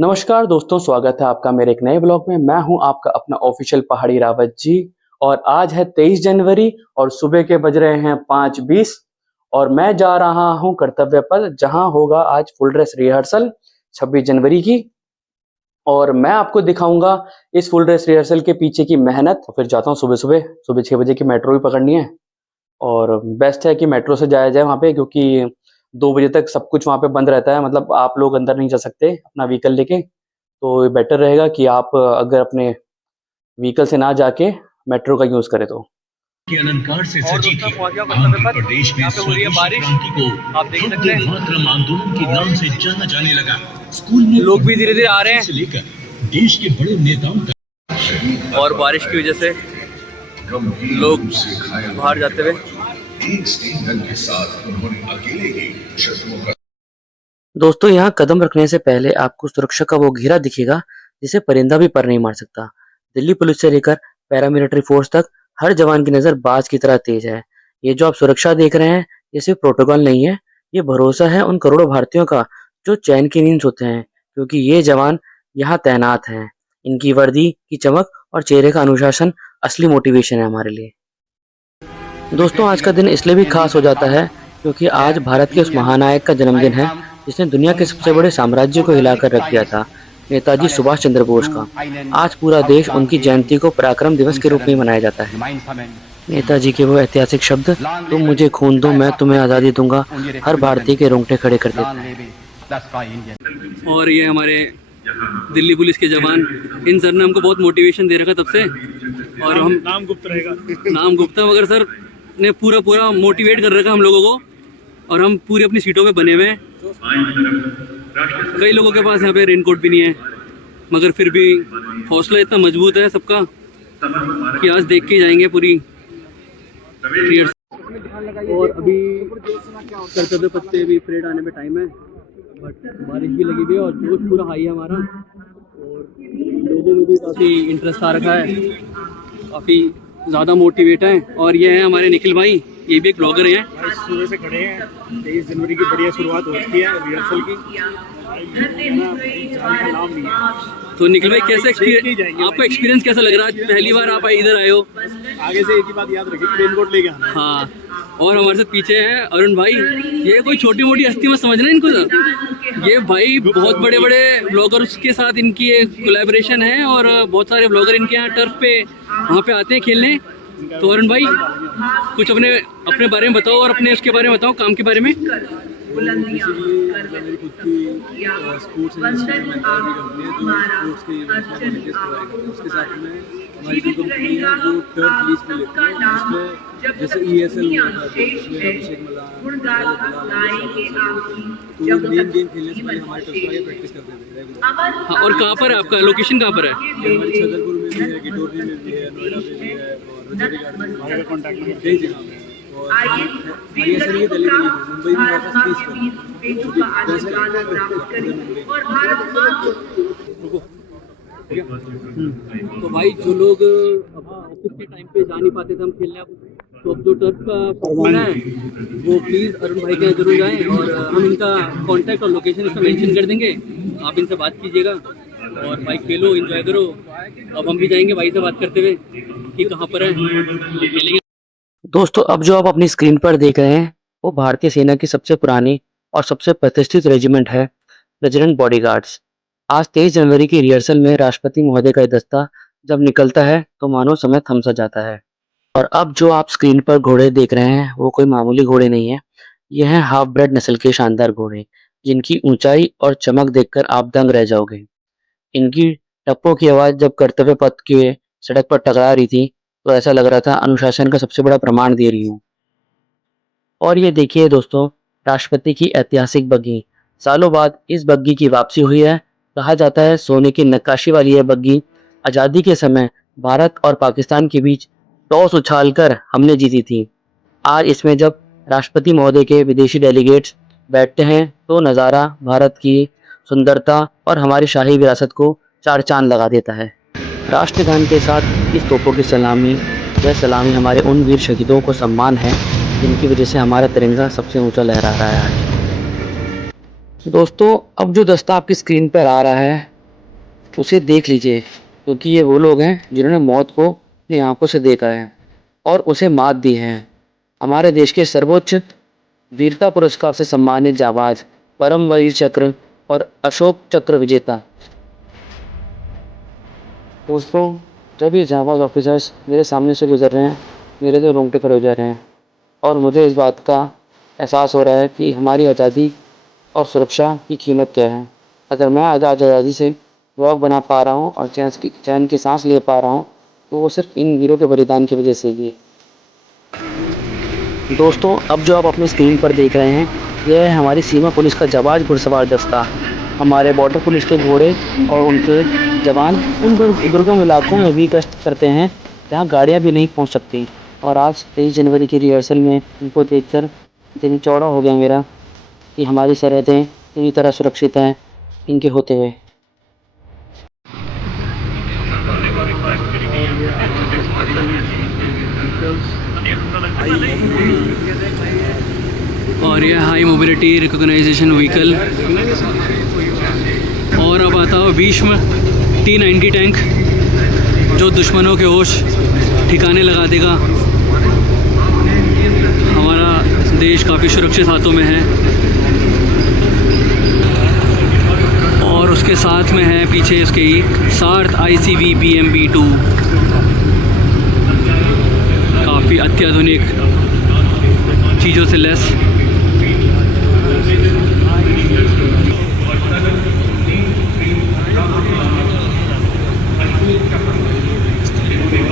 नमस्कार दोस्तों, स्वागत है आपका मेरे एक नए ब्लॉग में। मैं हूं आपका अपना ऑफिशियल पहाड़ी रावत जी और आज है 23 जनवरी और सुबह के बज रहे हैं 5:20 और मैं जा रहा हूं कर्तव्य पर, जहां होगा आज फुल ड्रेस रिहर्सल 26 जनवरी की। और मैं आपको दिखाऊंगा इस फुल ड्रेस रिहर्सल के पीछे की मेहनत। फिर जाता हूँ सुबह 6 बजे की मेट्रो भी पकड़नी है और बेस्ट है कि मेट्रो से जाया जाए वहाँ पे, क्योंकि 2 बजे तक सब कुछ वहाँ पे बंद रहता है। मतलब आप लोग अंदर नहीं जा सकते अपना व्हीकल लेके, तो बेटर रहेगा कि आप अगर अपने व्हीकल से ना जाके मेट्रो का यूज करें तो। के अलंकार से सजी थी। आंध्र प्रदेश में स्वदेशी क्रांति को आप देख सकते हैं मातरम आंदोलन के नाम से जाना जाने लगा। स्कूल में लोग भी धीरे धीरे आ रहे हैं से लेकर देश के बड़े नेताओं तक, और बारिश की वजह से लोग बाहर जाते हुए। दोस्तों, यहाँ कदम रखने से पहले आपको सुरक्षा का वो घेरा दिखेगा जिसे परिंदा भी पर नहीं मार सकता। दिल्ली पुलिस से लेकर पैरामिलिट्री फोर्स तक हर जवान की नजर बाज की तरह तेज है। ये जो आप सुरक्षा देख रहे हैं, ये सिर्फ प्रोटोकॉल नहीं है, ये भरोसा है उन करोड़ों भारतीयों का जो चैन की नींद सोते हैं, क्योंकि ये जवान यहाँ तैनात हैं। इनकी वर्दी की चमक और चेहरे का अनुशासन असली मोटिवेशन है हमारे लिए। दोस्तों, आज का दिन इसलिए भी खास हो जाता है क्योंकि आज भारत के उस महानायक का जन्मदिन है जिसने दुनिया के सबसे बड़े साम्राज्य को हिलाकर रख दिया था, नेताजी सुभाष चंद्र बोस का। आज पूरा देश उनकी जयंती को पराक्रम दिवस के रूप में मनाया जाता है। नेताजी के वो ऐतिहासिक शब्द, तुम मुझे खून दो मैं तुम्हें आज़ादी दूंगा, हर भारतीय के रोंगटे खड़े कर देते हैं। और ये हमारे दिल्ली पुलिस के जवान, इन सर ने हमको बहुत मोटिवेशन दे रखा तब से। और हम नाम गुप्त रहेगा, नाम गुप्ता, मगर सर ने पूरा मोटिवेट कर रखा हम लोगों को और हम पूरी अपनी सीटों पे बने हुए हैं। कई लोगों के पास यहाँ पे रेनकोट भी नहीं है, मगर फिर भी हौसला इतना मजबूत है सबका कि आज देख के जाएंगे पूरी। और अभी कर्तव्य पथ पे भी परेड आने में टाइम है, बट बारिश भी लगी हुई है और जोश पूरा हाई है हमारा और लोगों में भी काफ़ी इंटरेस्ट आ रखा है, काफ़ी ज़्यादा मोटिवेट है। और ये है हमारे निखिल भाई, ये भी एक ब्लॉगर हैं। सुबह से खड़े हैं, 23 जनवरी की बढ़िया शुरुआत हो रही है रिहर्सल की। नाम नहीं है। तो निखिल भाई, कैसा एक्सपीरियंस, आपका एक्सपीरियंस कैसा लग रहा है? पहली बार आप इधर आए हो। आगे से एक ही बात याद रखिए, रेनकोट लेके आना। हाँ, और हमारे साथ पीछे है अरुण भाई। ये कोई छोटी मोटी हस्ती मत समझना इनको सर, ये भाई बहुत बड़े बड़े ब्लॉगर्स के साथ इनकी एक कोलैबोरेशन है और बहुत सारे ब्लॉगर इनके यहाँ टर्फ पे वहाँ पे आते हैं खेलने। तो अरुण भाई, कुछ अपने बारे में बताओ और अपने उसके बारे में बताओ, काम के बारे में। स्पोर्ट्स इंडस्ट्री में काम करती है, जो स्पोर्ट्स के मैनेजेस उसके साथ में हमारी जो कंपनी है वो टर्फ लीज पे लेती है, जिसमें जैसे ESL हुआ था, जिसमें अभिषेक मलान तो मेन गेम खेलने से पहले हमारे टर्फ पर प्रैक्टिस करते थे रेगुलर। हाँ, और कहाँ पर है आपका लोकेशन, कहाँ पर है? हमारे छतरपुर में भी है, गिडोरी में भी है, नोएडा में भी है और रजौरी में भी है, कॉन्टैक्ट में कई जगह में है। और ISL की दिल्ली में, मुंबई में वापस 30 तो भाई, जो लोग ऑफिस के टाइम पे जा नहीं पाते थे हम खेलने, तो अब जो टर्फ का फॉर्मूला है वो प्लीज़ अरुण भाई के यहाँ जरूर जाएँ और हम इनका कॉन्टैक्ट और लोकेशन इसमें मेंशन कर देंगे। आप इनसे बात कीजिएगा और भाई खेलो, एंजॉय करो। अब हम भी जाएंगे भाई से बात करते हुए कि कहाँ पर है खेलेंगे। दोस्तों, अब जो आप अपनी स्क्रीन पर देख रहे हैं वो भारतीय सेना की सबसे पुरानी और सबसे प्रतिष्ठित रेजिमेंट है, रेजिडेंट बॉडीगार्ड्स। आज 23 जनवरी की रिहर्सल में राष्ट्रपति महोदय का ये दस्ता जब निकलता है तो मानो समय थम सा जाता है। और अब जो आप स्क्रीन पर घोड़े देख रहे हैं वो कोई मामूली घोड़े नहीं है, ये हैं हाफ ब्रेड नस्ल के शानदार घोड़े, जिनकी ऊंचाई और चमक देखकर आप दंग रह जाओगे। इनकी टप्पों की आवाज़ जब कर्तव्य पथ के सड़क पर टकरा रही थी तो ऐसा लग रहा था अनुशासन का सबसे बड़ा प्रमाण दे रही हूँ। और ये देखिए दोस्तों, राष्ट्रपति की ऐतिहासिक बग्घी। सालों बाद इस बग्घी की वापसी हुई है। कहा जाता है सोने की नक्काशी वाली यह बग्घी आज़ादी के समय भारत और पाकिस्तान के बीच टॉस उछालकर हमने जीती थी। आज इसमें जब राष्ट्रपति महोदय के विदेशी डेलीगेट्स बैठते हैं तो नज़ारा भारत की सुंदरता और हमारी शाही विरासत को चार चांद लगा देता है। राष्ट्रगान के साथ इस तोपों की सलामी, यह सलामी हमारे उन वीर शहीदों को सम्मान है जिनकी वजह से हमारा तिरंगा सबसे ऊंचा लहरा रहा है। दोस्तों, अब जो दस्ता आपकी स्क्रीन पर आ रहा है उसे देख लीजिए, क्योंकि ये वो लोग हैं जिन्होंने मौत को अपनी आंखों से देखा है और उसे मात दी है। हमारे देश के सर्वोच्च वीरता पुरस्कार से सम्मानित जाबाज, परमवीर चक्र और अशोक चक्र विजेता। दोस्तों, जब ये जाबाज ऑफिसर्स मेरे सामने से गुजर रहे हैं, मेरे तो रोंगटे खड़े हो जा रहे हैं और मुझे इस बात का एहसास हो रहा है कि हमारी आज़ादी और सुरक्षा की कीमत क्या है। अगर मैं आज़ादी से व्लॉग बना पा रहा हूँ और चैन की सांस ले पा रहा हूँ, तो वो सिर्फ इन वीरों के बलिदान की वजह से ही है। दोस्तों, अब जो आप अपनी स्क्रीन पर देख रहे हैं, यह है हमारी सीमा पुलिस का जाबाज घुड़सवार दस्ता। हमारे बॉर्डर पुलिस के घोड़े और उनके जवान उन दुर्गम इलाकों में भी गश्त करते हैं जहाँ गाड़ियाँ भी नहीं पहुँच सकती। और आज 23 जनवरी की रिहर्सल में इनको देखकर दिल चौड़ा हो गया मेरा कि हमारी सरहदें पूरी तरह सुरक्षित हैं इनके होते हुए। और यह हाई मोबिलिटी रिकॉग्नाइजेशन व्हीकल। और अब आता है भीष्म T-90 टैंक, जो दुश्मनों के होश ठिकाने लगा देगा। हमारा देश काफ़ी सुरक्षित हाथों में है। और उसके साथ में है पीछे उसके सार्थ ICV BMP-2, काफ़ी अत्याधुनिक चीज़ों से लैस।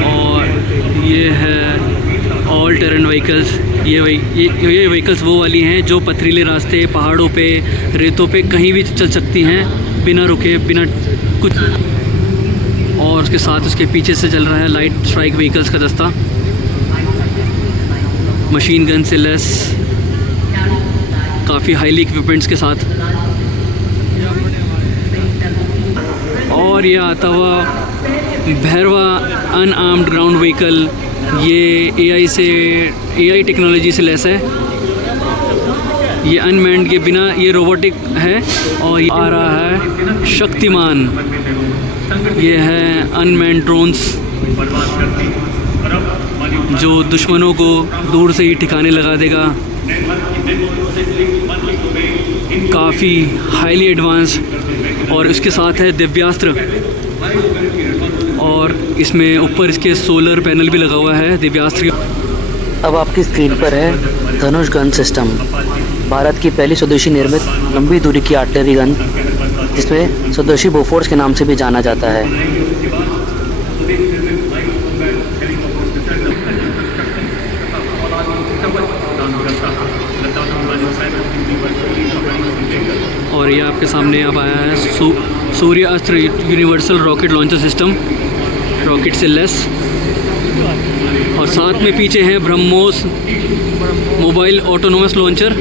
और ये है ऑल टेरेन व्हीकल्स। ये व्हीकल्स वो वाली हैं जो पथरीले रास्ते, पहाड़ों पे, रेतों पे कहीं भी चल सकती हैं बिना रुके, बिना कुछ। और उसके साथ उसके पीछे से चल रहा है लाइट स्ट्राइक व्हीकल्स का दस्ता, मशीन गन से लेस, काफ़ी हाईली इक्विपमेंट्स के साथ। और ये आता हुआ भैरवा अनआर्म्ड ग्राउंड व्हीकल, ये AI टेक्नोलॉजी से लेस है। ये अनमैन्ड के बिना, ये रोबोटिक है। और ये आ रहा है शक्तिमान, ये है अनमैन्ड ड्रोन्स जो दुश्मनों को दूर से ही ठिकाने लगा देगा। काफ़ी हाईली एडवांस्ड। और इसके साथ है दिव्यास्त्र, और इसमें ऊपर इसके सोलर पैनल भी लगा हुआ है दिव्यास्त्र। अब आपकी स्क्रीन पर है धनुष गन सिस्टम, भारत की पहली स्वदेशी निर्मित लंबी दूरी की आर्टिलरी गन, जिसमें स्वदेशी बोफोर्स के नाम से भी जाना जाता है। और ये आपके सामने अब आया है सूर्य अस्त्र universal rocket launcher system, rocket से लेस। और साथ में पीछे है ब्रह्मोस मोबाइल ऑटोनोमस लॉन्चर।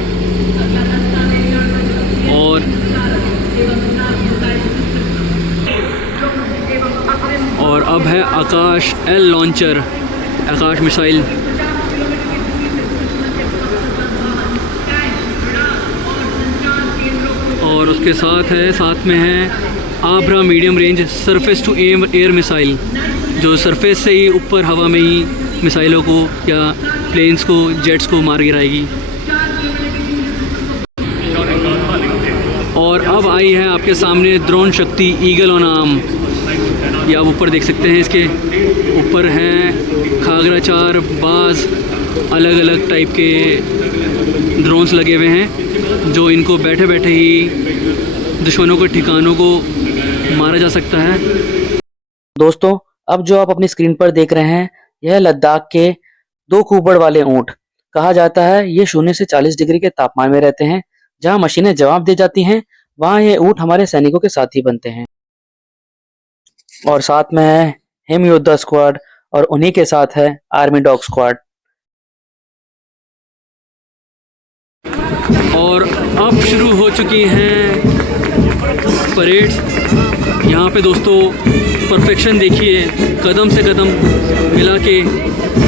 और अब है Akash L launcher, Akash missile. और उसके साथ में है Abhra medium range surface to air missile, जो सरफेस से ही ऊपर हवा में ही मिसाइलों को या प्लेन्स को, जेट्स को मार गिराएगी। और अब आई है आपके सामने ड्रोन शक्ति ईगल ऑन आर्म। ये आप ऊपर देख सकते हैं, इसके ऊपर हैं खागराचार, बाज, अलग अलग टाइप के ड्रोन्स लगे हुए हैं, जो इनको बैठे बैठे ही दुश्मनों के ठिकानों को मारा जा सकता है। दोस्तों, अब जो आप अपनी स्क्रीन पर देख रहे हैं, यह लद्दाख के 2 खूबड़ वाले ऊंट। कहा जाता है ये 0 से 40 डिग्री के तापमान में रहते हैं। जहां मशीनें जवाब दे जाती हैं, वहां ये ऊंट हमारे सैनिकों के साथी बनते हैं। और साथ में है हिम योद्धा स्क्वाड, और उन्हीं के साथ है आर्मी डॉग स्क्वाड। और अब शुरू हो चुकी हैं परेड्स। यहाँ पे दोस्तों परफेक्शन देखिए, कदम से कदम मिला के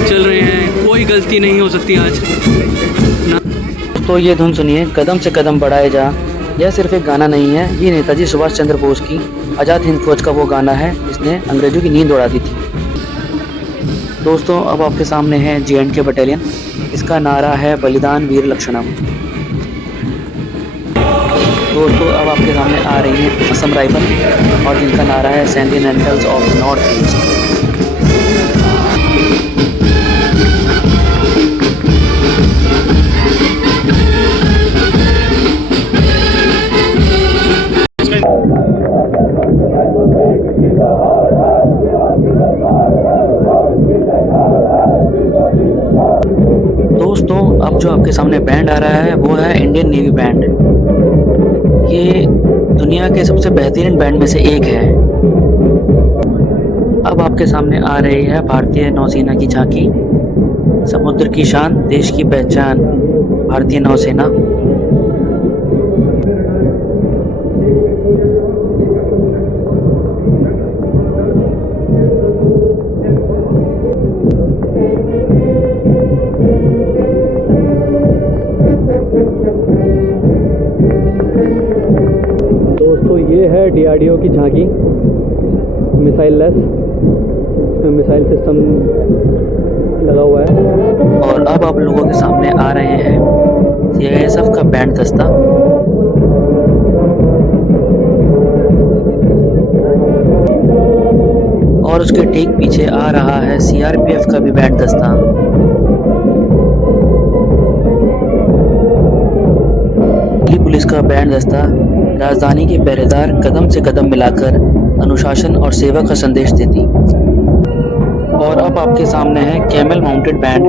चल रहे हैं, कोई गलती नहीं हो सकती आज। तो ये धुन सुनिए, कदम से कदम बढ़ाए जा, यह सिर्फ एक गाना नहीं है, ये नेताजी सुभाष चंद्र बोस की आज़ाद हिंद फौज का वो गाना है जिसने अंग्रेजों की नींद उड़ा दी थी। दोस्तों अब आपके सामने है J&K बटालियन, इसका नारा है बलिदान वीर लक्षणम। दोस्तों अब आपके सामने आ रही है असम राइफल और जिनका नारा है सेंटिनेंटल्स ऑफ नॉर्थ ईस्ट। दोस्तों अब जो आपके सामने बैंड आ रहा है वो है इंडियन नेवी बैंड। ये दुनिया के सबसे बेहतरीन बैंड में से एक है। अब आपके सामने आ रही है भारतीय नौसेना की झांकी, समुद्र की शान, देश की पहचान, भारतीय नौसेना। दोस्तों ये है DRDO की झांकी, मिसाइल लेस, इसमें मिसाइल सिस्टम लगा हुआ है। और अब आप लोगों के सामने आ रहे हैं CISF का बैंड दस्ता। और उसके ठीक पीछे आ रहा है CRPF का भी बैंड दस्ता। दिल्ली पुलिस का बैंड दस्ता राजधानी के पहरेदार कदम से कदम मिलाकर अनुशासन और सेवा का संदेश देती। और अब आपके सामने है कैमल माउंटेड बैंड।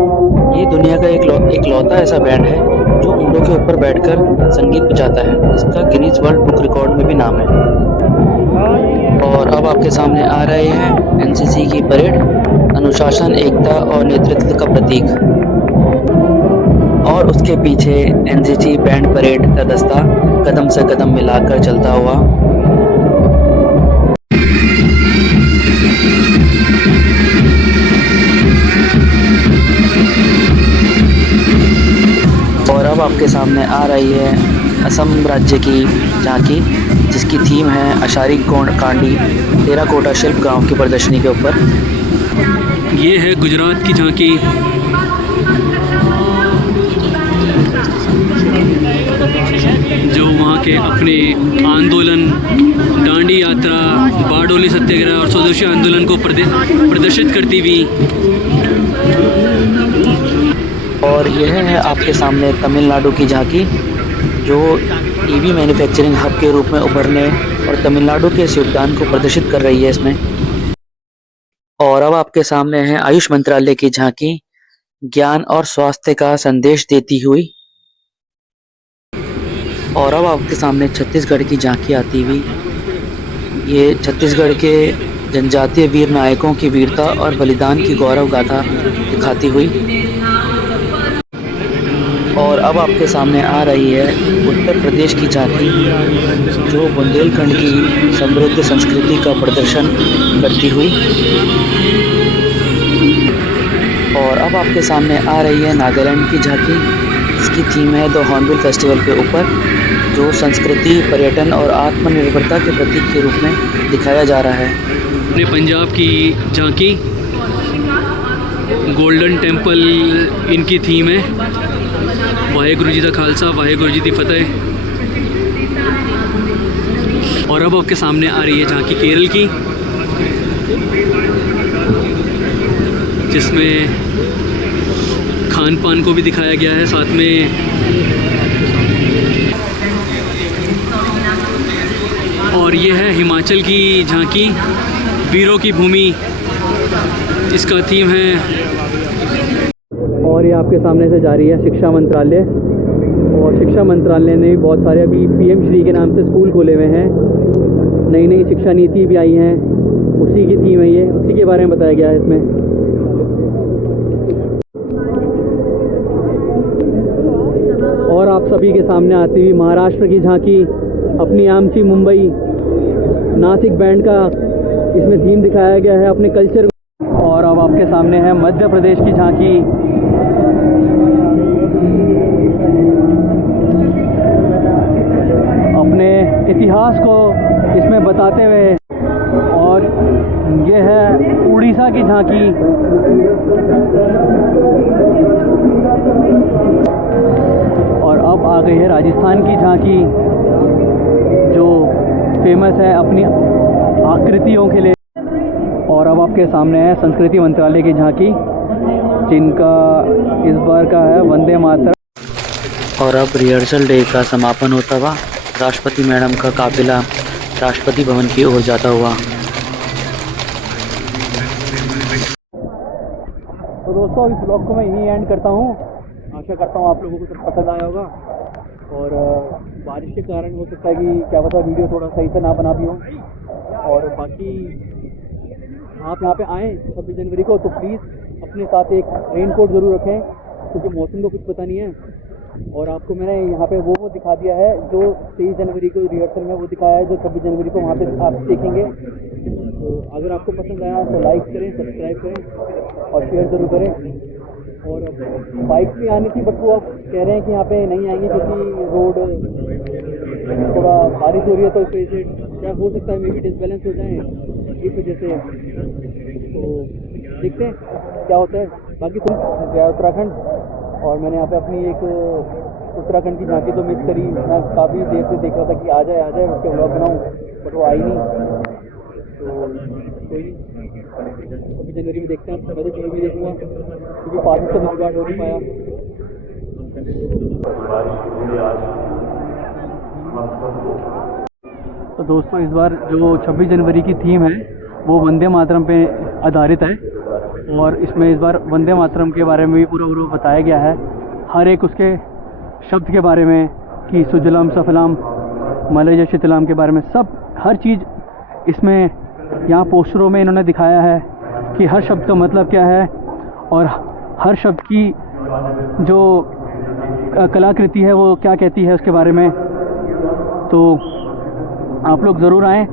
ये दुनिया का इकलौता ऐसा बैंड है जो ऊँटों के ऊपर बैठकर संगीत बजाता है। इसका गिनीज वर्ल्ड बुक रिकॉर्ड में भी नाम है। और अब आपके सामने आ रहे हैं NCC की परेड, अनुशासन, एकता और नेतृत्व का प्रतीक। और उसके पीछे NCC बैंड परेड का दस्ता कदम से कदम मिलाकर चलता हुआ। और अब आपके सामने आ रही है असम राज्य की झांकी जिसकी थीम है अशारी कांडी टेराकोटा शिल्प गांव की प्रदर्शनी के ऊपर। ये है गुजरात की झांकी, जो वहाँ के अपने आंदोलन, दांडी यात्रा, बारडोली सत्याग्रह और स्वदेशी आंदोलन को प्रदर्शित करती हुई। और यह है आपके सामने तमिलनाडु की झांकी जो EV मैन्युफैक्चरिंग हब के रूप में उभरने और तमिलनाडु के इस योगदान को प्रदर्शित कर रही है इसमें। और अब आपके सामने है आयुष मंत्रालय की झांकी, ज्ञान और स्वास्थ्य का संदेश देती हुई। और अब आपके सामने छत्तीसगढ़ की झांकी आती हुई। ये छत्तीसगढ़ के जनजातीय वीर नायकों की वीरता और बलिदान की गौरव गाथा दिखाती हुई। और अब आपके सामने आ रही है उत्तर प्रदेश की झांकी जो बुंदेलखंड की समृद्ध संस्कृति का प्रदर्शन करती हुई। और अब आपके सामने आ रही है नागालैंड की झांकी, इसकी थीम है द हॉर्नबिल फेस्टिवल के ऊपर, जो संस्कृति, पर्यटन और आत्मनिर्भरता के प्रतीक के रूप में दिखाया जा रहा है। अपने पंजाब की झांकी, गोल्डन टेम्पल इनकी थीम है, वाहेगुरु जी का खालसा, वाहेगुरु जी की फतेह। और अब आपके सामने आ रही है झांकी केरल की, जिसमें खान पान को भी दिखाया गया है साथ में। और यह है हिमाचल की झांकी, वीरों की भूमि, इसका थीम है। और ये आपके सामने से जारी है शिक्षा मंत्रालय, और शिक्षा मंत्रालय ने भी बहुत सारे अभी PM श्री के नाम से स्कूल खोले हुए हैं। नई नई शिक्षा नीति भी आई हैं, उसी की थीम है ये, उसी के बारे में बताया गया है इसमें। और आप सभी के सामने आती हुई महाराष्ट्र की झांकी, अपनी आमची मुंबई, नासिक बैंड का इसमें थीम दिखाया गया है अपने कल्चर। और अब आपके सामने है मध्य प्रदेश की झांकी, अपने इतिहास को इसमें बताते हुए। और ये है उड़ीसा की झांकी। और अब आ गई है राजस्थान की झांकी, जो फेमस है अपनी आकृतियों के लिए। और अब आपके सामने है संस्कृति मंत्रालय की झांकी, जिनका इस बार का है वंदे मातरम। और अब रिहर्सल डे का समापन होता हुआ राष्ट्रपति मैडम का काफिला राष्ट्रपति भवन की ओर जाता हुआ। तो दोस्तों, इस ब्लॉग को मैं यहीं एंड करता हूँ। आशा करता हूँ आप लोगों को सब पसंद आया होगा। और बारिश के कारण हो सकता है कि क्या पता वीडियो थोड़ा सही से ना बना भी हो। और बाकी आप यहाँ पे आएँ 26 जनवरी को, तो प्लीज़ अपने साथ एक रेन कोट ज़रूर रखें, क्योंकि मौसम को कुछ पता नहीं है। और आपको मैंने यहाँ पे वो दिखा दिया है जो 23 जनवरी को रिहर्सल में वो दिखाया है, जो 26 जनवरी को वहाँ पे आप देखेंगे। तो अगर आपको पसंद आया तो लाइक करें, सब्सक्राइब करें और शेयर ज़रूर करें। और बाइक भी आनी थी, बट वो आप कह रहे हैं कि यहाँ पे नहीं आएंगे क्योंकि रोड थोड़ा बारिश हो रही है, तो इस वजह से क्या हो सकता है, मे बी डिसबैलेंस हो जाए इस वजह से। तो देखते हैं क्या होता है। बाकी तुम गया उत्तराखंड, और मैंने यहाँ पे अपनी एक उत्तराखंड की झांकी तो मिस करी। मैं काफ़ी देर से देख रहा था कि आ जाए उसके व्लॉग बनाऊँ, बट वो आई नहीं। तो कोई नहीं, 26 जनवरी में देखते हैं। मैं तो टीवी भी देखूँगा, क्योंकि पास से जुगाड़ हो नहीं पाया। तो दोस्तों, इस बार जो 26 जनवरी की थीम है वो वंदे मातरम पे आधारित है। और इसमें इस बार वंदे मातरम के बारे में भी पूरा बताया गया है, हर एक उसके शब्द के बारे में, कि सुजलाम सफलाम मलय शीतलाम के बारे में, सब हर चीज़ इसमें यहाँ पोस्टरों में इन्होंने दिखाया है कि हर शब्द का मतलब क्या है और हर शब्द की जो कलाकृति है वो क्या कहती है उसके बारे में। तो आप लोग ज़रूर आएँ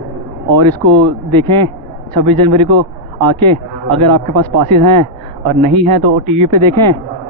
और इसको देखें 26 जनवरी को आके। अगर आपके पास पासेस हैं और नहीं हैं तो टीवी पे देखें।